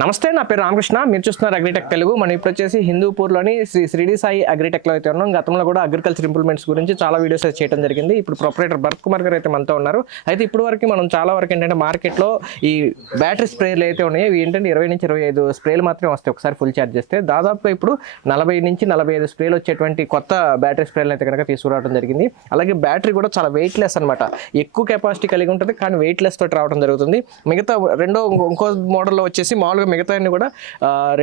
నమస్తే నా పేరు రామకృష్ణ. మీరు చూస్తున్నారు అగ్రిటెక్ తెలుగు. మనం ఇప్పుడు వచ్చేసి హిందూపూర్లోని శ్రీ శ్రీడి సాయి అగ్రిటెక్లో అయితే ఉన్నాం. గతంలో కూడా అగ్రికల్చర్ ఇంప్రూవ్మెంట్స్ గురించి చాలా వీడియోస్ అయితే చేయడం జరిగింది. ఇప్పుడు ప్రొపరేటర్ భరత్ కుమార్ గారు అయితే మనతో ఉన్నారు. అయితే ఇప్పుడు వరకు మనం చాలా వరకు ఏంటంటే మార్కెట్లో ఈ బ్యాటరీ స్ప్రేలు అయితే ఉన్నాయో. ఇవి ఏంటంటే ఇరవై నుంచి ఇరవై ఐదు స్ప్రేలు మాత్రమే వస్తాయి. ఒకసారి ఫుల్ ఛార్జ్ చేస్తే దాదాపుగా ఇప్పుడు నలభై నుంచి నలభై ఐదు స్ప్రేలు వచ్చేటువంటి కొత్త బ్యాటరీ స్ప్రేలు అయితే కనుక తీసుకురావడం జరిగింది. అలాగే బ్యాటరీ కూడా చాలా వెయిట్ లెస్ అనమాట ఎక్కువ కెపాసిటీ కలిగి ఉంటుంది కానీ వెయిట్ లెస్ తోటి రావడం జరుగుతుంది. మిగతా రెండో ఇంకో- ఇంకో మోడల్లో వచ్చేసి మామూలుగా మిగతా అన్ని కూడా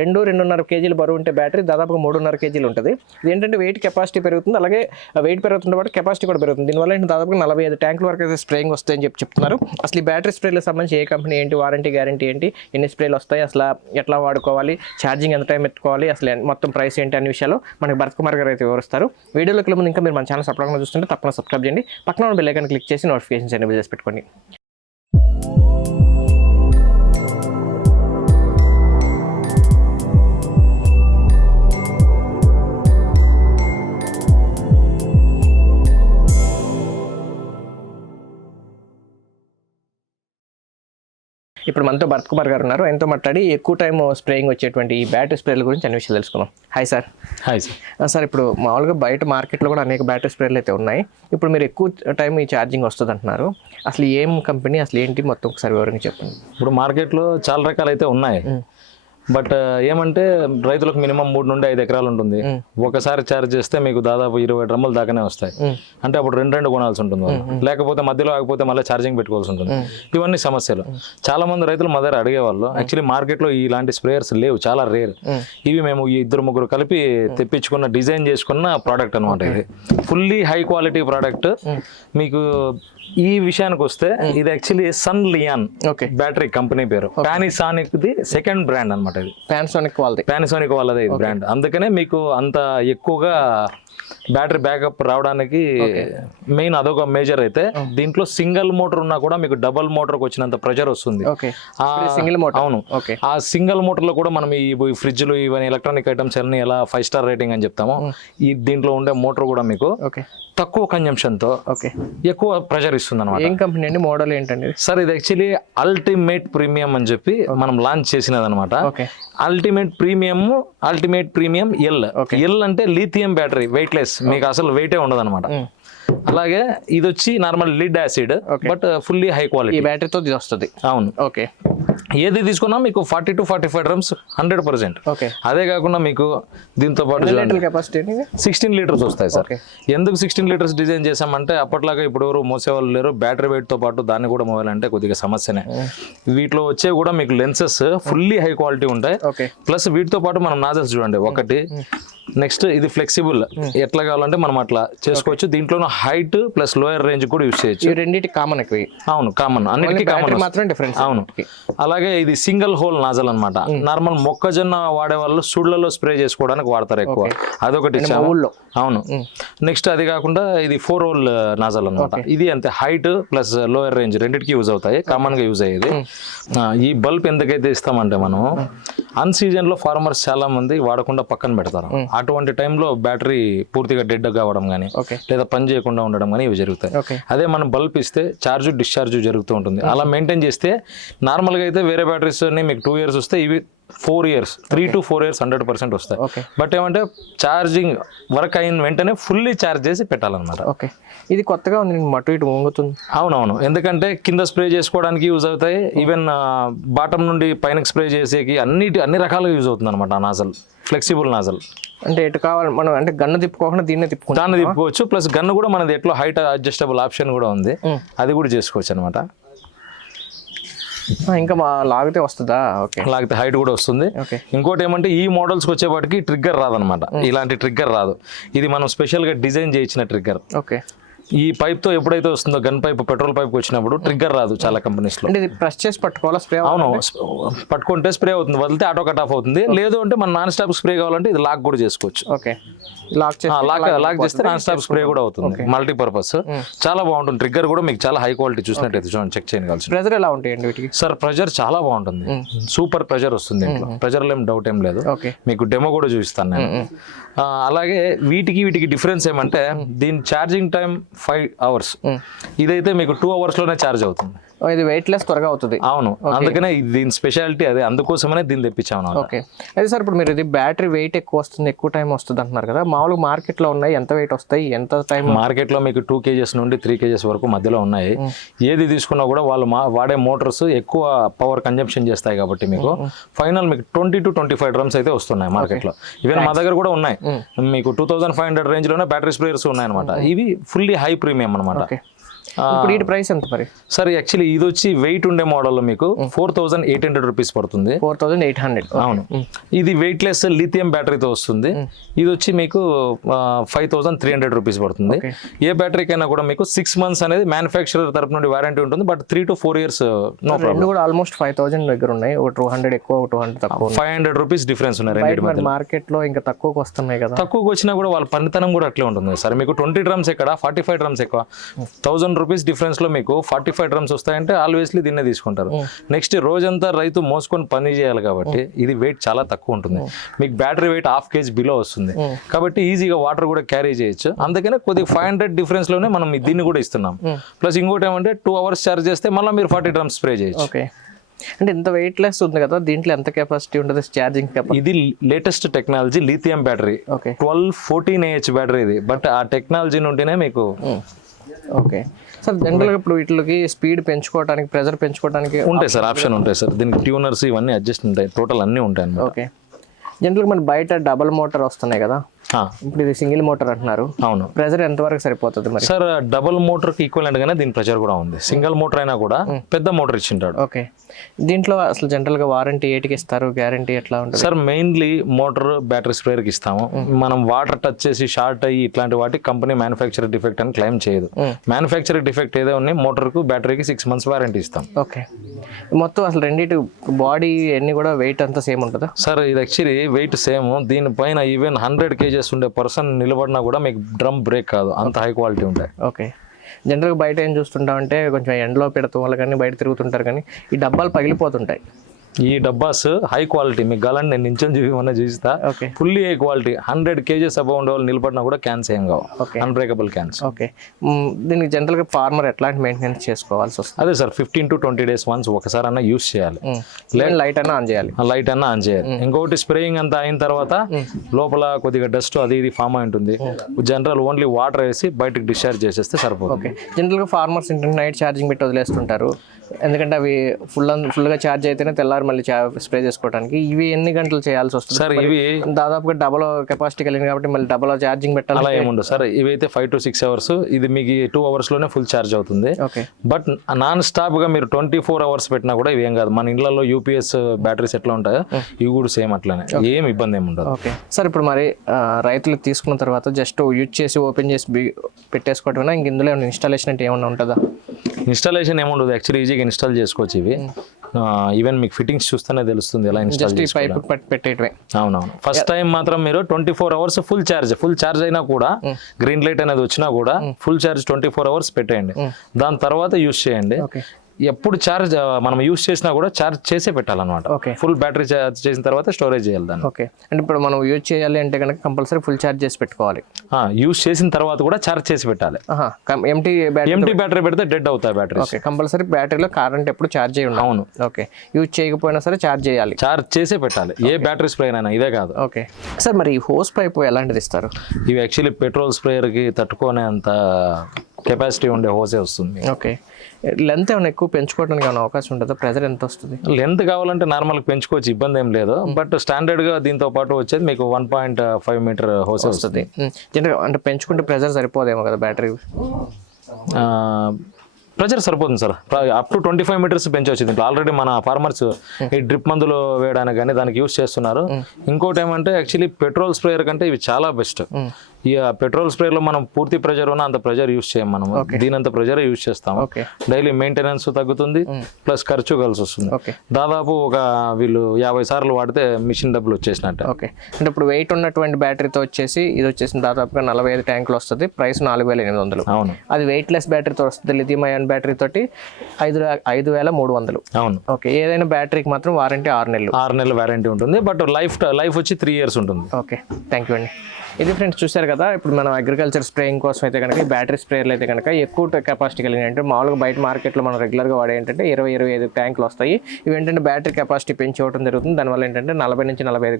రెండు రెండున్నర కేజీలు బరువు ఉంటే బ్యాటరీ దాదాపుగా మూడున్నర కేజీలు ఉంటుంది. ఏంటంటే వెయిట్ కెపాసిటీ పెరుగుతుంది. అలాగే వెయిట్ పెరుగుతున్న పాటు కెపాసిటీ కూడా పెరుగుతుంది. దీనివల్ల ఏంటి దాదాపుగా నలభై ఐదు ట్యాంకుల వరకు అయితే స్ప్రేయింగ్ వస్తాయని చెప్పి చెప్తున్నారు. అసలు ఈ బ్యాటరీ స్ప్రేలకు సంబంధించి ఏ కంపెనీ ఏంటి వారంటీ గ్యారంటీ ఏంటి ఎన్ని స్ప్రేలు వస్తాయి అసలు ఎట్లా వాడుకోవాలి ఛార్జింగ్ ఎంత టైం పెట్టుకోవాలి అసలు మొత్తం ప్రైస్ ఏంటి అనే విషయాలు మనకి భరత్ కుమార్ గారు అయితే వివరిస్తారు. వీడియోలోకి ముందు ఇంకా మీరు మన ఛానల్ సబ్స్క్రైబ్ చూస్తుంటే తప్పకుండా సబ్స్క్రైబ్ చేయండి. పక్కన బెల్ ఐకాన్ క్లిక్ చేసి నోటిఫికేషన్స్ ఎనేబుల్ చేసి పెట్టుకోండి. ఇప్పుడు మనతో భరత్ కుమార్ గారు ఉన్నారు. ఆయనతో మాట్లాడి ఎక్కువ టైం స్ప్రేయింగ్ వచ్చేటువంటి ఈ బ్యాటరీ స్ప్రేల గురించి అన్ని విషయాలు తెలుసుకుందాం. Hi sir hi sir sir ఇప్పుడు మామూలుగా బయట మార్కెట్లో కూడా అనేక బ్యాటరీ స్ప్రేలు అయితే ఉన్నాయి. ఇప్పుడు మీరు ఎక్కువ టైం ఈ ఛార్జింగ్ వస్తుంది అంటున్నారు అసలు ఏం కంపెనీ అసలు ఏంటి మొత్తం ఒకసారి వివరంగా చెప్పండి. ఇప్పుడు మార్కెట్లో చాలా రకాలు అయితే ఉన్నాయి బట్ ఏమంటే రైతులకు మినిమం మూడు నుండి ఐదు ఎకరాలు ఉంటుంది. ఒకసారి ఛార్జ్ చేస్తే మీకు దాదాపు ఇరవై డ్రమ్ములు దాకానే వస్తాయి. అంటే అప్పుడు రెండు రెండు కొనాల్సి ఉంటుంది. లేకపోతే మధ్యలో ఆగిపోతే మళ్ళీ ఛార్జింగ్ పెట్టుకోవాల్సి ఉంటుంది. ఇవన్నీ సమస్యలు. చాలా మంది రైతులు మా దగ్గర అడిగేవాళ్ళు యాక్చువల్లీ మార్కెట్లో ఇలాంటి స్ప్రేయర్స్ లేవు చాలా రేర్. ఇవి మేము ఇద్దరు ముగ్గురు కలిపి తెప్పించుకున్న డిజైన్ చేసుకున్న ప్రోడక్ట్ అనమాట ఇది. Fully high quality product. మీకు ఈ విషయానికి వస్తే ఇది యాక్చువల్లీ సన్ లియాన్ ఓకే. బ్యాటరీ కంపెనీ పేరు. పానిసానిక్ ది సెకండ్ బ్రాండ్ అన్నమాట ఇది పానాసోనిక్ వాళ్ళది. పానిసానిక్ వాళ్ళదే ఇది బ్రాండ్ అందుకనే మీకు అంత ఎక్కువగా బ్యాటరీ బ్యాకప్ రావడానికి మెయిన్ అదొక మేజర్ అయితే దీంట్లో సింగిల్ మోటార్ ఉన్నా కూడా మీకు డబుల్ మోటార్కి వచ్చినంత ప్రెషర్ వస్తుంది. సింగిల్ మోటార్ అవును. ఆ సింగిల్ మోటార్లో కూడా మనం ఈ ఫ్రిడ్జ్లు ఇవన్నీ ఎలక్ట్రానిక్ ఐటమ్స్ అన్ని ఎలా ఫైవ్ స్టార్ రేటింగ్ అని చెప్తామో ఈ దీంట్లో ఉండే మోటార్ కూడా మీకు ఓకే తక్కువ కన్జంప్షన్తో ఓకే. ఎక్కువ ప్రెషర్ ఇస్తుంది అనమాట ఏం కంపెనీ అండి? మోడల్ ఏంటండి? సార్ ఇది యాక్చువల్లీ అల్టిమేట్ ప్రీమియం అని చెప్పి మనం లాంచ్ చేసినది అనమాట okay ultimate premium ultimate premium L L అంటే లిథియం బ్యాటరీ వెయిట్ లెస్ మీకు అసలు వెయిటే ఉండదు అనమాట అలాగే ఇది వచ్చి normal lead acid but fully high quality. బ్యాటరీతో ఇది వస్తుంది అవును. ఓకే. ఏది తీసుకున్నా మీకు forty to forty five drums hundred percent. అదే కాకుండా మీకు దీంతో పాటు? సిక్స్టీన్ లీటర్స్ వస్తాయి సార్. ఎందుకు సిక్స్టీన్ లీటర్స్ డిజైన్ చేసామంటే అప్పట్లాగా ఇప్పుడు ఎవరు మోసేవాళ్ళు లేరు. బ్యాటరీ వెయిట్తో పాటు దాన్ని కూడా మోయాలంటే కొద్దిగా సమస్యనే. వీటిలో వచ్చే కూడా మీకు లెన్సెస్ ఫుల్లీ హై క్వాలిటీ ఉంటాయి. ప్లస్ వీటితో పాటు మనం నాజల్స్ చూడండి. ఒకటి నెక్స్ట్ ఇది ఫ్లెక్సిబుల్. ఎట్లా కావాలంటే మనం అట్లా చేసుకోవచ్చు. దీంట్లో హైట్ ప్లస్ లోయర్ రేంజ్ కూడా యూస్ చేయొచ్చు. రెండింటి కామన్ అవును కామన్ అన్నిటికీ కామన్ మాత్రం డిఫరెన్స్ అవును. అలాగే ఇది సింగిల్ హోల్ నాజల్ అన్నమాట. నార్మల్ మొక్కజొన్న వాడే వాళ్ళు సుళ్ళలో స్ప్రే చేసుకోవడానికి వాడతారు ఎక్కువ. అదొకటి అవును. నెక్స్ట్ అది కాకుండా ఇది ఫోర్ హోల్ నాజల్ అన్నమాట. ఇది అంతే. హైట్ ప్లస్ లోయర్ రేంజ్ రెండింటికి యూజ్ అవుతాయి. కామన్గా యూజ్ అయ్యేది. ఈ బల్బ్ ఎందుకైతే ఇస్తామంటే మనం అన్ సీజన్లో ఫార్మర్స్ చాలా మంది వాడకుండా పక్కన పెడతారు. అటువంటి టైంలో బ్యాటరీ పూర్తిగా డెడ్ కావడం కానీ ఓకే. లేదా పని చేయకుండా ఉండడం కానీ ఇవి జరుగుతాయి. అదే మనం బల్బ్ ఇస్తే ఛార్జ్ డిశ్చార్జ్ జరుగుతూ ఉంటుంది. అలా మెయింటైన్ చేస్తే నార్మల్గా అయితే వేరే బ్యాటరీస్ మీకు టూ ఇయర్స్ వస్తే ఇవి four years three to four years hundred percent వస్తాయి. బట్ ఏమంటే ఛార్జింగ్ వర్క్ అయిన వెంటనే ఫుల్లీ ఛార్జ్ చేసి పెట్టాలన్నమాట. ఓకే ఇది కొత్తగా ఉంది మటు ఇటు వంగుతుంది. అవునవును. ఎందుకంటే కింద స్ప్రే చేసుకోవడానికి యూజ్ అవుతాయి. ఈవెన్ బాటమ్ నుండి పైనకి స్ప్రే చేసేకి అన్నిటి అన్ని రకాలుగా యూజ్ అవుతుంది అనమాట ఆ నాజల్ ఫ్లెక్సిబుల్ నాజల్ అంటే ఎటు కావాలి? మనం అంటే గన్ను తిప్పుకోకుండా దీన్నే తిప్పుకుంటాం దాన్ని తిప్పుకోవచ్చు. ప్లస్ గన్ కూడా మనది ఎట్లా హైట్ అడ్జస్టబుల్ ఆప్షన్ కూడా ఉంది. అది కూడా చేసుకోవచ్చు అనమాట ఇంకా మా లాగితే వస్తుందా? ఓకే. లాగితే హైట్ కూడా వస్తుంది. ఇంకోటి ఏమంటే ఈ మోడల్స్కి వచ్చేపాటికి ట్రిగ్గర్ రాదనమాట. ఇలాంటి ట్రిగ్గర్ రాదు. ఇది మనం స్పెషల్గా డిజైన్ చేయించిన ట్రిగ్గర్. ఓకే. ఈ పైప్తో ఎప్పుడైతే వస్తుందో గన్ పైప్ పెట్రోల్ పైప్ వచ్చినప్పుడు ట్రిగ్గర్ రాదు చాలా కంపెనీస్లో. అంటే ఇది ప్రెస్ చేసి పట్టుకోవాలా స్ప్రే అవును పట్టుకుంటే స్ప్రే అవుతుంది వదిలితే ఆటో కట్ ఆఫ్ అవుతుంది. లేదు అంటే మన నాన్ స్టాప్ స్ప్రే కావాలంటే ఇది లాక్ కూడా చేసుకోవచ్చు. ఓకే. లాక్ లాక్ లాక్ చేస్తే నాన్ స్టాప్ స్ప్రే కూడా అవుతుంది. మల్టీపర్పస్. చాలా బాగుంటుంది. ట్రిగ్గర్ కూడా మీకు చాలా హై క్వాలిటీ చూసినట్టయితే చూడండి చెక్ చేయగలసి ప్రెజర్ ఎలా ఉంటాయండి వీటికి? సార్ ప్రెజర్ చాలా బాగుంటుంది. సూపర్ ప్రెజర్ వస్తుంది ఇంట్లో ప్రెజర్ ఏం డౌట్ ఏం లేదు. మీకు డెమో కూడా చూపిస్తాను నేను. అలాగే వీటికి వీటికి డిఫరెన్స్ ఏమంటే దీని ఛార్జింగ్ టైం ఫైవ్ అవర్స్. ఇదైతే మీకు టూ అవర్స్లోనే ఛార్జ్ అవుతుంది. ఇది వెయిట్ లెస్ త్వరగా అవుతుంది. అవును. అందుకనే ఇది దీని స్పెషాలిటీ అదే. అందుకోసమనే దీన్ని తెప్పించాం అన్నమాట. ఓకే అయితే సార్ ఇప్పుడు మీరు ఇది బ్యాటరీ వెయిట్ ఎక్కువ వస్తుంది ఎక్కువ టైం వస్తుంది అంటున్నారు కదా మామూలుగా మార్కెట్లో ఉన్నాయి ఎంత వెయిట్ వస్తాయి ఎంత టైం మార్కెట్లో మీకు టూ కేజెస్ నుండి త్రీ కేజెస్ వరకు మధ్యలో ఉన్నాయి. ఏది తీసుకున్నా కూడా వాళ్ళు మా వాడే మోటార్స్ ఎక్కువ పవర్ కన్జంప్షన్ చేస్తాయి కాబట్టి మీకు ఫైనల్ మీకు twenty to twenty five drums అయితే వస్తున్నాయి మార్కెట్లో. ఈవెన్ మా దగ్గర కూడా ఉన్నాయి. మీకు టూ థౌసండ్ ఫైవ్ హండ్రెడ్ రేంజ్లోనే బ్యాటరీ స్ప్రేయర్స్ ఉన్నాయి అనమాట ఇవి ఫుల్లీ హై ప్రీమియం అనమాట ఇప్పుడు వీటి ప్రైస్ ఎంత మరి? సార్ యాక్చువల్లీ ఇది వచ్చి వెయిట్ ఉండే మోడల్లో మీకు four thousand eight hundred rupees పడుతుంది. ఫోర్ థౌసండ్ ఎయిట్ హండ్రెడ్ అవును. ఇది వెయిట్ లెస్ లిథియం బ్యాటరీతో వస్తుంది ఇది వచ్చి మీకు five thousand three hundred rupees పడుతుంది. ఏ బ్యాటరీకైనా కూడా మీకు సిక్స్ మంత్స్ అనేది మ్యానుఫ్యాక్చరర్ తరపు నుండి వారంటీ ఉంటుంది. But three to four years no problem కూడా ఆల్మోస్ట్ ఫైవ్ థౌసండ్ దగ్గర ఉన్నాయి. ఒక టూ హండ్రెడ్ ఎక్కువ టూ హండ్రెడ్ తక్కువ ఫైవ్ హండ్రెడ్ రూపీస్ డిఫరెన్స్ ఉన్నాయి మార్కెట్లో ఇంకా తక్కువకి వస్తున్నాయి కదా. తక్కువకి వచ్చినా కూడా వాళ్ళ పనితనం కూడా అట్లే ఉంటుంది. సార్ మీకు ట్వంటీ డ్రమ్స్ ఎక్కడ? ఫార్టీ ఫైవ్ డ్రమ్స్ ఎక్కువ థౌసండ్ రూపీస్ డిఫరెన్స్లో మీకు ఫార్టీ ఫైవ్ డ్రమ్స్ వస్తాయంటే ఆల్వేస్లీ దీన్నే తీసుకుంటారు. నెక్స్ట్ రోజంతా రైతు మోసుకొని పని చేయాలి కాబట్టి ఇది వెయిట్ చాలా తక్కువ ఉంటుంది. మీకు battery weight half kg below వస్తుంది. కాబట్టి ఈజీగా వాటర్ కూడా క్యారీ చేయొచ్చు. అందుకనే కొద్దిగా ఫైవ్ హండ్రెడ్ డిఫరెన్స్లోనే మనం దీన్ని కూడా ఇస్తున్నాం. ప్లస్ ఇంకోటి ఏమంటే టూ అవర్స్ చార్జ్ చేస్తే మళ్ళీ మీరు ఫార్టీ డ్రమ్స్ స్ప్రే చేయొచ్చు. ఓకే. అంటే ఇంత వెయిట్ లెస్ ఉంది కదా దీంట్లో ఎంత కెపాసిటీ ఉంటుంది ఛార్జింగ్ ఇది latest technology lithium battery. Okay. Twelve fourteen AH battery ఇది. బట్ ఆ టెక్నాలజీ నుండినే మీకు ఓకే. సార్ జనరల్గా ఇప్పుడు వీటికి స్పీడ్ పెంచుకోవడానికి ప్రెజర్ పెంచుకోవడానికి ఉంటాయి సార్ ఆప్షన్ ఉంటాయి సార్ దీనికి ట్యూనర్స్ ఇవన్నీ అడ్జస్ట్ ఉంటాయి. టోటల్ అన్నీ ఉంటాయి ఓకే జనరల్గా మన బయట డబల్ మోటార్ వస్తున్నాయి కదా. ఇప్పుడు ఇది సింగిల్ మోటార్ అంటున్నారు. అవును. ప్రెజర్ ఎంతవరకు సరిపోతుంది మరి? సార్ డబుల్ మోటార్కి ఈక్వల్ గానే దీని ప్రెషర్ కూడా ఉంది. సింగిల్ మోటార్ అయినా కూడా పెద్ద మోటార్ ఇచ్చింటాడు. ఓకే. దీంట్లో అసలు జనరల్గా వారంటీ ఏటికి ఇస్తారు? గ్యారంటీ ఎట్లా ఉంటుంది? సార్ మెయిన్లీ మోటార్ బ్యాటరీ స్ప్రేయర్కి ఇస్తాము. మనం వాటర్ టచ్ చేసి షార్ట్ అయ్యి ఇట్లాంటి వాటికి కంపెనీ మ్యానుఫ్యాక్చర్ డిఫెక్ట్ అని క్లెయిమ్ చేయదు. మ్యానుఫ్యాక్చర్ డిఫెక్ట్ ఏదో ఉన్నాయి మోటార్కు బ్యాటరీకి సిక్స్ మంత్స్ వారంటీ ఇస్తాం. ఓకే. మొత్తం అసలు రెండింటి బాడీ అన్ని కూడా వెయిట్ అంతా సేమ్ ఉంటుందా? సార్ ఇది యాక్చువల్లీ వెయిట్ సేమ్ దీనిపైన ఈవెన్ హండ్రెడ్ కేజెస్ ఉండే పర్సన్ నిలబడినా కూడా మీకు డ్రమ్ బ్రేక్ కాదు. అంత హై క్వాలిటీ ఉంటాయి ఓకే జనరల్గా బయట ఏం చూస్తుంటామంటే కొంచెం ఎండలో పెడతాం వాళ్ళు కానీ బయట తిరుగుతుంటారు కానీ ఈ డబ్బాలు పగిలిపోతుంటాయి. ఈ డబ్బాస్ హై క్వాలిటీ మీకు గలని నేను నించొని చూపిమన్నా చూపిస్తా. Fully high quality hundred kgs above ఉండే వాళ్ళు నిలబడినా కూడా క్యాన్స్ ఏం కావు. Unbreakable cans okay. దీనికి జనరల్గా ఫార్మర్ ఎట్లాంటి మెయింటెనెన్స్ చేసుకోవాల్సి వస్తుంది? అదే sir fifteen to twenty days once ఒకసారి అన్న యూస్ చేయాలి. లైట్ అయినా ఆన్ చేయాలి. లైట్ అన్న ఆన్ చేయాలి. ఇంకొకటి స్ప్రేయింగ్ అంతా అయిన తర్వాత లోపల కొద్దిగా డస్ట్ అది ఇది ఫామ్ అయి ఉంటుంది. జనరల్ ఓన్లీ వాటర్ వేసి బయటకు డిశ్చార్జ్ చేసేస్తే సరిపోతుంది. ఓకే. జనరల్గా ఫార్మర్స్ ఏంటంటే నైట్ ఛార్జింగ్ పెట్టి వదిలేస్తుంటారు. ఎందుకంటే అవి ఫుల్ ఫుల్గా ఛార్జ్ అయితేనే తెల్లారి మళ్ళీ స్ప్రే చేసుకోవడానికి ఇవి ఎన్ని గంటలు చేయాల్సి వస్తుంది? సార్ ఇవి దాదాపుగా డబల్ కెపాసిటీ కలిగింది కాబట్టి మళ్ళీ డబల్ ఛార్జింగ్ పెట్టాలి అలా ఏముండదు సార్. ఇవైతే ఫైవ్ టు సిక్స్ అవర్స్ ఇది మీకు టూ అవర్స్లోనే ఫుల్ ఛార్జ్ అవుతుంది. ఓకే బట్ నాన్ స్టాప్గా మీరు ట్వంటీ ఫోర్ అవర్స్ పెట్టినా కూడా ఇవేం కాదు. మన ఇళ్ళలో యూపీఎస్ బ్యాటరీస్ ఎట్లా ఉంటాయో ఇవి కూడా సేమ్ అట్లానే. ఏం ఇబ్బంది ఏమి ఉండదు. ఓకే సార్ ఇప్పుడు మరి రైతులు తీసుకున్న తర్వాత జస్ట్ యూజ్ చేసి ఓపెన్ చేసి పెట్టేసుకోవటమేనా? ఇంక ఇందులో ఇన్స్టాలేషన్ అంటే ఏమైనా ఉంటుందా? ఇన్స్టాలేషన్ ఏముండదు. యాక్చువల్లీ ఈజీగా ఇన్స్టాల్ చేసుకోవచ్చు ఇవి. ఈవెన్ మీకు ఫిట్టింగ్స్ చూస్తేనే తెలుస్తుంది ఎలా ఇన్స్టాల్ పైప్ అవునవును. ఫస్ట్ టైం మాత్రం మీరు twenty four hours full charge full charge అయినా కూడా గ్రీన్ లైట్ అనేది వచ్చినా కూడా full charge twenty four hours పెట్టేయండి. దాని తర్వాత యూస్ చేయండి. ఎప్పుడు ఛార్జ్ మనం యూస్ చేసినా కూడా ఛార్జ్ చేసే పెట్టాలన్నమాట. ఓకే ఫుల్ బ్యాటరీ ఛార్జ్ చేసిన తర్వాత స్టోరేజ్ చేయాలి దాన్ని. ఓకే అంటే ఇప్పుడు మనం యూజ్ చేయాలి అంటే కనుక కంపల్సరీ ఫుల్ ఛార్జ్ చేసి పెట్టుకోవాలి. యూస్ చేసిన తర్వాత కూడా ఛార్జ్ చేసి పెట్టాలి. ఎంటీ బ్యాటరీ ఎంటీ బ్యాటరీ పెడితే డెడ్ అవుతాయి బ్యాటరీ ఓకే కంపల్సరీ బ్యాటరీలో కరెంట్ ఎప్పుడు ఛార్జ్ చేయి ఉండాలి అవును. ఓకే యూజ్ చేయకపోయినా సరే ఛార్జ్ చేయాలి. ఛార్జ్ చేసే పెట్టాలి. ఏ బ్యాటరీ స్ప్రే అయినా ఇదే కాదు. ఓకే సార్ మరి ఈ హోస్ పైప్ ఎలాంటిది ఇస్తారు? ఇవి యాక్చువల్లీ పెట్రోల్ స్ప్రేయర్కి తట్టుకునే అంత కెపాసిటీ ఉండే హోసే వస్తుంది. ఓకే లెంత్ ఏమైనా ఎక్కువ పెంచుకోవడానికి ఏమైనా అవకాశం ఉంటుందా? ప్రెజర్ ఎంత వస్తుంది? లెంత్ కావాలంటే నార్మల్ పెంచుకోవచ్చు ఇబ్బంది ఏం లేదు. బట్ స్టాండర్డ్గా దీంతో పాటు వచ్చేది మీకు one point five meter hose వస్తుంది. జనరల్ అంటే పెంచుకుంటే ప్రెజర్ సరిపోదేమో కదా బ్యాటరీ? ప్రెజర్ సరిపోతుంది sir. Up to twenty five meters పెంచవచ్చు దీంట్లో. ఆల్రెడీ మన ఫార్మర్స్ ఈ డ్రిప్ మందులు వేయడానికి కానీ దానికి యూస్ చేస్తున్నారు. ఇంకోటి ఏమంటే యాక్చువల్లీ పెట్రోల్ స్ప్రేయర్ కంటే ఇవి చాలా బెస్ట్. ఈ పెట్రోల్ స్ప్రేయర్లో మనం పూర్తి ప్రెజర్ ఉన్న అంత ప్రెజర్ యూస్ చేయం మనం. దీనంత ప్రెజర్ యూస్ చేస్తాం. ఓకే. డైలీ మెయింటెనెన్స్ తగ్గుతుంది ప్లస్ ఖర్చు కలిసి వస్తుంది. ఓకే. దాదాపు ఒక వీళ్ళు యాభై సార్లు వాడితే మిషన్ డబ్బులు వచ్చేసినట్టు. ఓకే. అంటే ఇప్పుడు వెయిట్ ఉన్నటువంటి బ్యాటరీతో వచ్చేసి ఇది వచ్చేసి దాదాపుగా నలభై ఐదు ట్యాంకులు వస్తుంది. ప్రైస్ నాలుగు వేల ఎనిమిది వందలు. అవును. అది వెయిట్ లెస్ బ్యాటరీతో వస్తుంది. లిథియం అయాన్ బ్యాటరీ తోటి ఐదు ఐదు వేల మూడు వందలు. అవును. ఓకే. ఏదైనా బ్యాటరీకి మాత్రం వారంటీ ఆరు నెలలు. ఆరు నెలల వారంటీ ఉంటుంది. బట్ లైఫ్ లైఫ్ వచ్చి త్రీ ఇయర్స్ ఉంటుంది. ఓకే. థ్యాంక్ యూ అండి. ఇది ఫ్రెండ్స్ చూసారు కదా ఇప్పుడు మనం అగ్రికల్చర్ స్ప్రేయింగ్ కోసం అయితే కనుక ఈ బ్యాటరీ స్ప్రేయర్లు అయితే కనుక ఎక్కువ కెపాసిటీ కలిగిన అంటే మామూలుగా బయట మార్కెట్లో మనం రెగ్యులర్గా వాడే ఏంటంటే ఇరవై ఇరవై ఐదు ట్యాంకులు వస్తాయి. ఇవి ఏంటంటే బ్యాటరీ కెపాసిటీ పెంచి ఇవ్వడం జరుగుతుంది. దానివల్ల ఏంటంటే నలభై నుంచి నలభై ఐదు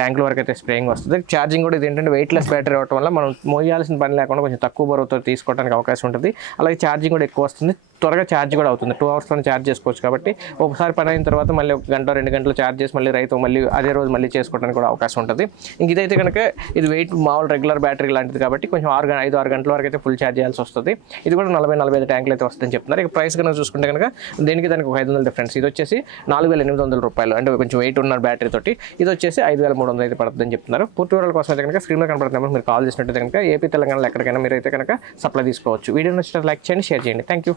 ట్యాంకుల వరకు అయితే స్ప్రేయింగ్ వస్తుంది. ఛార్జింగ్ కూడా ఇది ఏంటంటే వెయిట్లెస్ బ్యాటరీ అవ్వడం వల్ల మనం మోయాల్సిన పని లేకుండా కొంచెం తక్కువ బరువుతో తీసుకోవడానికి అవకాశం ఉంటుంది. అలాగే ఛార్జింగ్ కూడా ఎక్కువ వస్తుంది. త్వరగా ఛార్జ్ కూడా అవుతుంది. టూ అవర్స్లో ఛార్జ్ చేసుకోవచ్చు కాబట్టి ఒకసారి పని అయిన తర్వాత మళ్ళీ ఒక గంట రెండు గంటలు ఛార్జ్ చేసి మళ్ళీ రైతు మళ్ళీ అదే రోజు మళ్ళీ చేసుకోవడానికి కూడా అవకాశం ఉంటుంది. ఇంక ఇదైతే కనుక ఇది వెయిట్ మామూలు రెగ్యులర్ బ్యాటరీ లాంటిది కాబట్టి కొంచెం ఆరు ఐదు ఆరు గంటల వరకు అయితే ఫుల్ ఛార్జ్ చేయాల్సి వస్తుంది. ఇది కూడా నలభై నలభై ఐదు ట్యాంకులు అయితే వస్తుందని చెప్తున్నారు. ఇక ప్రైస్ కనుక చూసుకుంటే కనుక దీనికి దానికి ఒక ఐదు వందల డిఫరెన్స్ ఇది వచ్చేసి నాలుగు వేల ఎనిమిది వందల రూపాయలు. అంటే కొంచెం వెయిట్ ఉన్న బ్యాటరీ తోటి ఇది వచ్చేసి ఐదు వేల మూడు వందలు అయితే పడుతుందని చెప్తున్నారు. పూర్తి వివరాల కోసం అయితే కనుక స్క్రీన్లో కనపడుతున్న మీరు కాల్ చేసినట్టు కనుక ఏపీ తెలంగాణలో ఎక్కడికైనా మీరు అయితే కనుక సప్లై తీసుకోవచ్చు. వీడియో నచ్చితే లైక్ చేయండి షేర్ చేయండి. Thank you